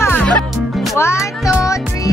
1, 2, 3.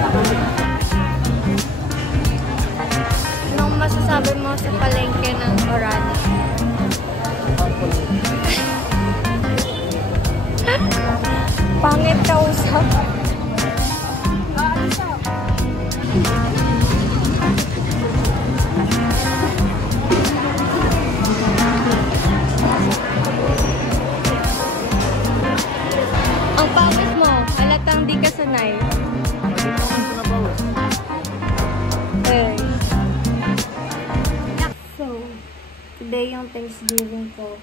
Kadali. Anong masasabi mo sa palengke ng Orana? Pangit kausap. Ang pawis mo, halatang di ka sanay. So, today yung Thanksgiving ko.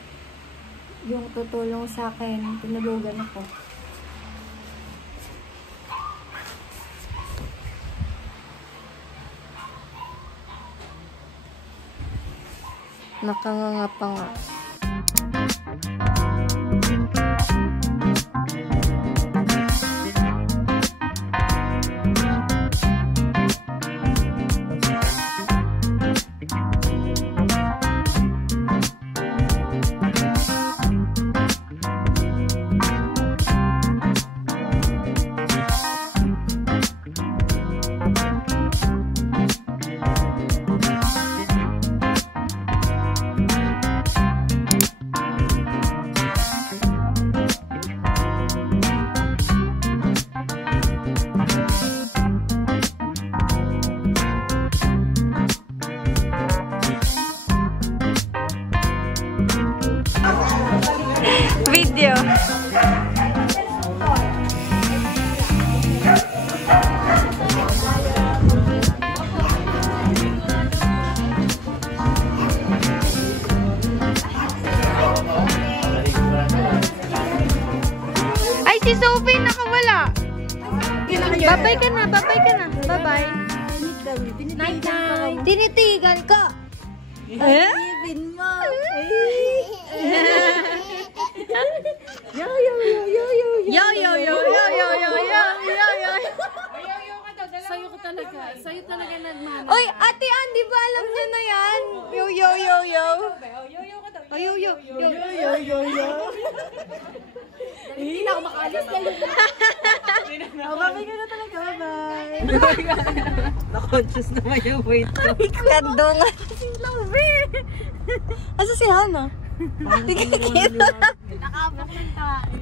Yung tutulong sa akin, tinulugan ako. Nakanganga pa nga. Video. Ay, si Sophie nakawala. Babay ka na, babay ka na. Bye-bye. Night night. Tinitigan ka. Eh? Yo yo yo yo yo yo yo yo yo yo yo yo yo. Sayo ko talaga. Sayo talaga nagmana. Oy, Ate Ann, di ba alam niyo na yan? Yo yo yo yo. Yo yo ka daw. Yo yo yo yo yo yo. Hindi na ako makalis kayo. Babay ka na talaga. Bye. Na-conscious naman yung weight ko. Kandungan si Love. Asa si Hana? Hindi ka kita. Nakabak ng tayo.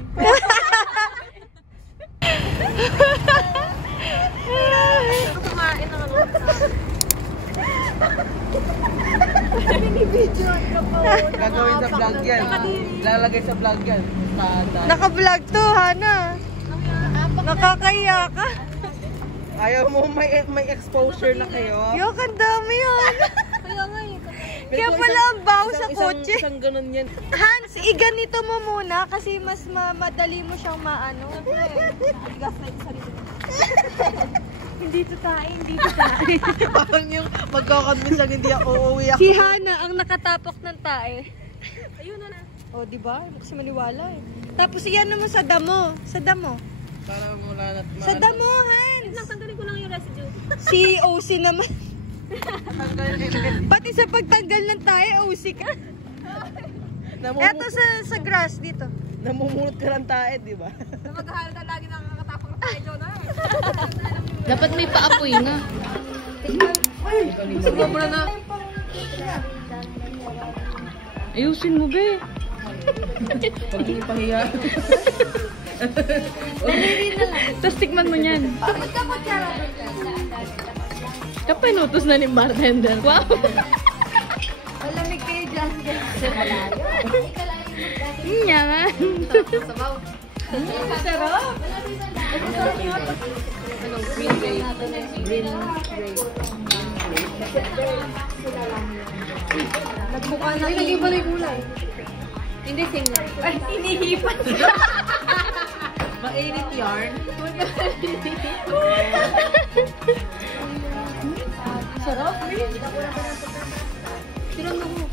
Kumain na ano. Gagawin sa vlog yan. Lalagay sa vlog yan. Naka-vlog to, Hana. Nakakaya ka. Ayaw mo may exposure na kayo. Yo, kandami yan. Kaya nga yun. Kaya pala ang baho sa kotse. Isang ganun yan. Hans, iganito mo muna kasi mas madali mo siyang maano. Hindi to tayo, hindi to tayo. Parang yung magkakakonvince lang hindi ako uuwi ako. Si Hana ang nakatapok ng tae. Ayun na. O, diba? Hindi kasi maniwala eh. Tapos iyan naman sa damo. Sa damo. Para mula na't Sa damo, Hans. Tanggalin ko lang yung residue. Si OC naman. Pati sa pagtanggal ng tae, OC ka. Eto sa grass dito. Namumulot ka ng tae, di ba? Na maghahalata lagi nakakatapos ng tayo, Jonah. Dapat may paapoy na. Sobra na. Ayusin mo, be. Pag ipahiya. Tapos tikman mo yan. Kapanutos na ni bartender. Wow! Malamig kayo dyan. Yaman. Sabaw. Sarap. Green grape. Green Nagbuka na naging pa rin gulay. Hindi singay. Ay, inihipan. Mainit yarn. Sarap. Tirang mo.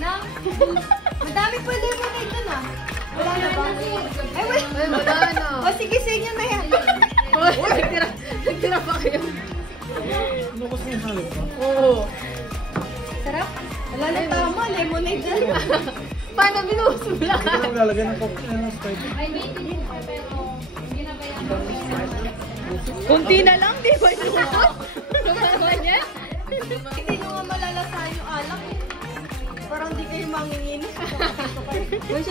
Nang. Madami pa lemonade dun ah. Wala na ba? Ay, wait. Wala na. O sige, sa inyo na yan. Nagtira pa kayo. Ano kasi yung halip ba? Oo. Sarap. Wala na tama, lemonade dun. Paano binusog lang? Hindi ko lalagay ng coke ng Sprite. Kunti na lang, di ba yung lumasa niya? Hindi nyo nga malalasahan yung alak eh. Parang di kayo mangingin. Uy,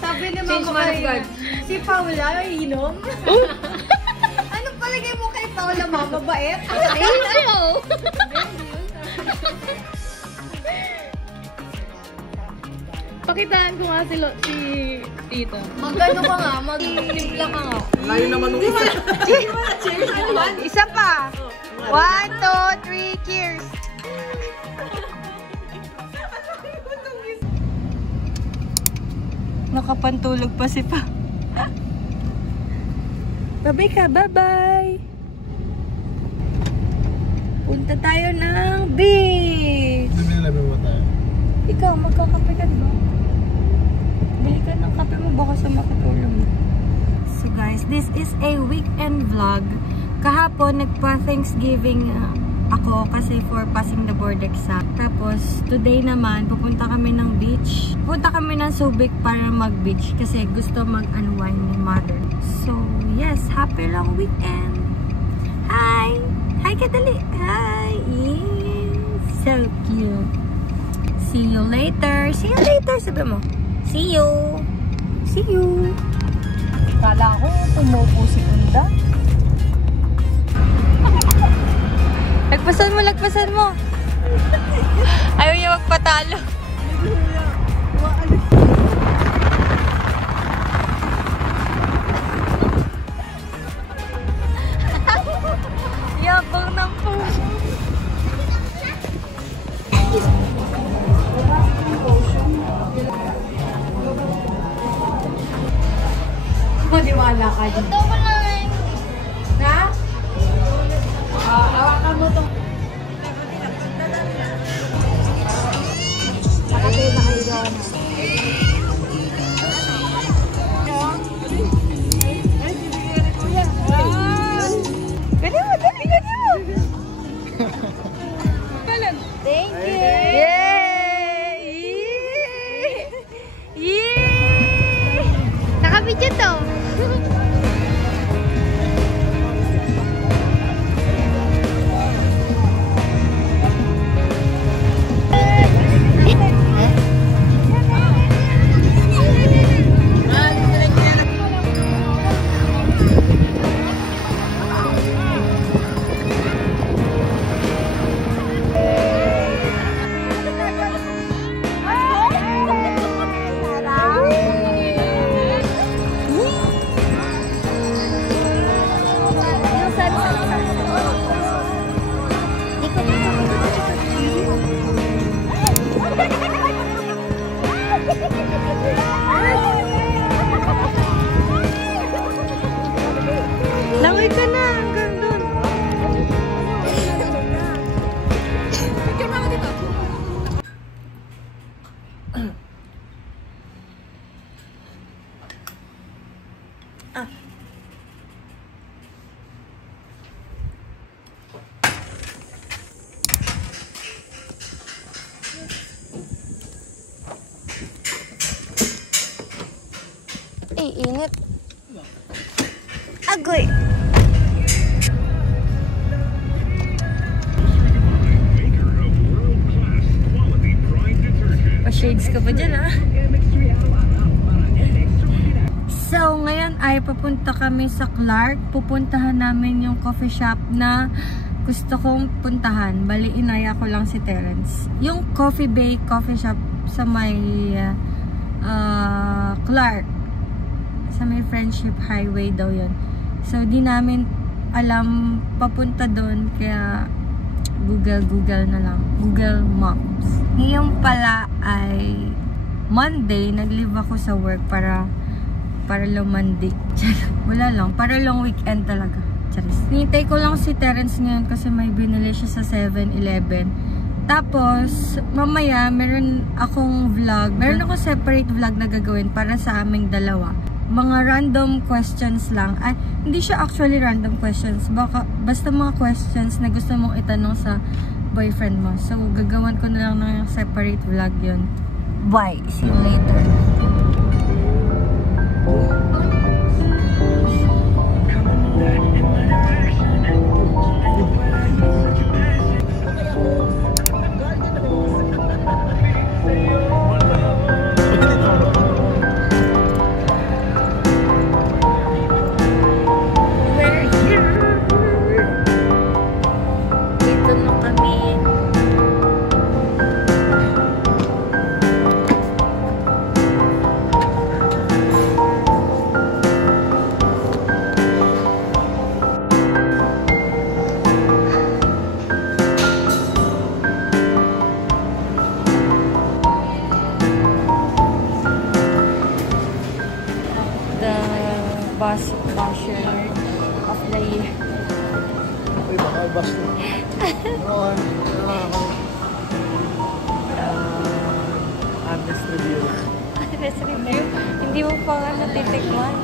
sabi ni Change Mama man of kayo, God. si Paula, inom. Anong palagay mo kay Paula, Mama? Bait? Angel! Pakitaan ko nga si Tita. Magano ka nga, mag-timpla ka nga. Layo naman nung isa. Isa pa. 1, 2, 3, cheers. Nakapantulog pa si Pa. Bye-bye ka, bye-bye. Punta tayo ng beach. Hindi nila ba tayo? Ikaw, magkakape ka ba? Bili ka ng kape mo, baka sa makatulong mo. So guys, this is a weekend vlog. Kahapon, nagpa-Thanksgiving ako kasi for passing the board exam. Tapos, today naman, pupunta kami ng beach. Pupunta kami ng Subic para mag-beach kasi gusto mag-unwind ni mother. So, yes, happy long weekend. Hi! Hi, Kadali! Hi! Yes, so cute. See you later. See you later. Sabi mo. See you. See you. Kala ko, tumupo si Kunda. Lagpasan mo, lagpasan mo. Ayaw niya magpatalo. Yabang ng puso. Maniwala ka dyan. Ito ko lang. Ha? Hawakan mo itong... Nakatay na kayo doon. Gani mo, gani mo. Thank you. Yay! Yay! Nakabidyo to. Langoy ka na hanggang doon. Picture mo ako dito. Init. Agoy. Pa-shades ka pa dyan, ha? So, ngayon ay papunta kami sa Clark. Pupuntahan namin yung coffee shop na gusto kong puntahan. Bali, inaya ko lang si Terence. Yung Coffee Bay Coffee Shop sa may Clark. Sa may Friendship Highway daw yun. So, di namin alam papunta doon. Kaya, Google na lang. Google Maps. Ngayon pala ay Monday. Nag-leave ako sa work para lumandik. Wala lang. Para long weekend talaga. Hinintay ko lang si Terence ngayon kasi may binili siya sa 7-Eleven. Tapos, mamaya, meron akong vlog. Meron akong separate vlog na gagawin para sa aming dalawa. Mga random questions lang. Ay, hindi siya actually random questions. Basta mga questions na gusto mong itanong sa boyfriend mo. So, gagawan ko na lang ng separate vlog yun. Bye! See you later. Basher of the year. Uy, baka bus na. Honest review. Honest review? Hindi mo pa nga natitikman.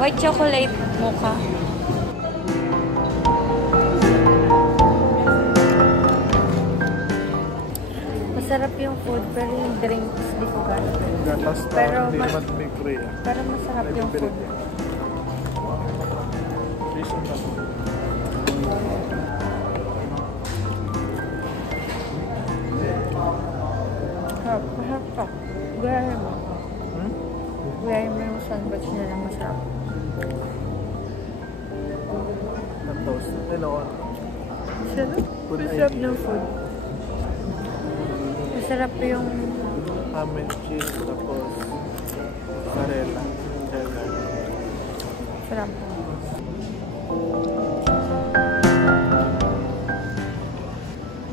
White chocolate mocha. Masarap yung food, pero yung drinks di ko gano'n. Gatas na, Pero hindi naman may Korea. Pero masarap yung food. Reason na. Masarap ka. Gaya mo. Gaya mo yung sandwich nila, masarap. Na toast. Hello. Masarap ng food. Masarap yung Ham and cheese, tapos mozzarella. sarap.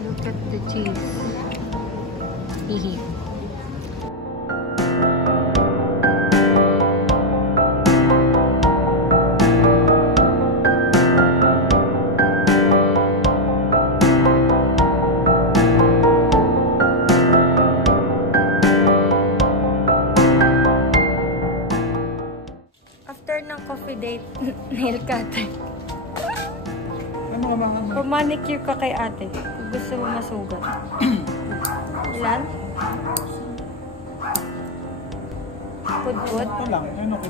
Look at the cheese. Hihi. After ng coffee date, nail cutter. Ano ka mga ano? Pumanicure ka kay ate kung gusto mo masugat. Ilan? Pudpud? Ito lang. Ano ko?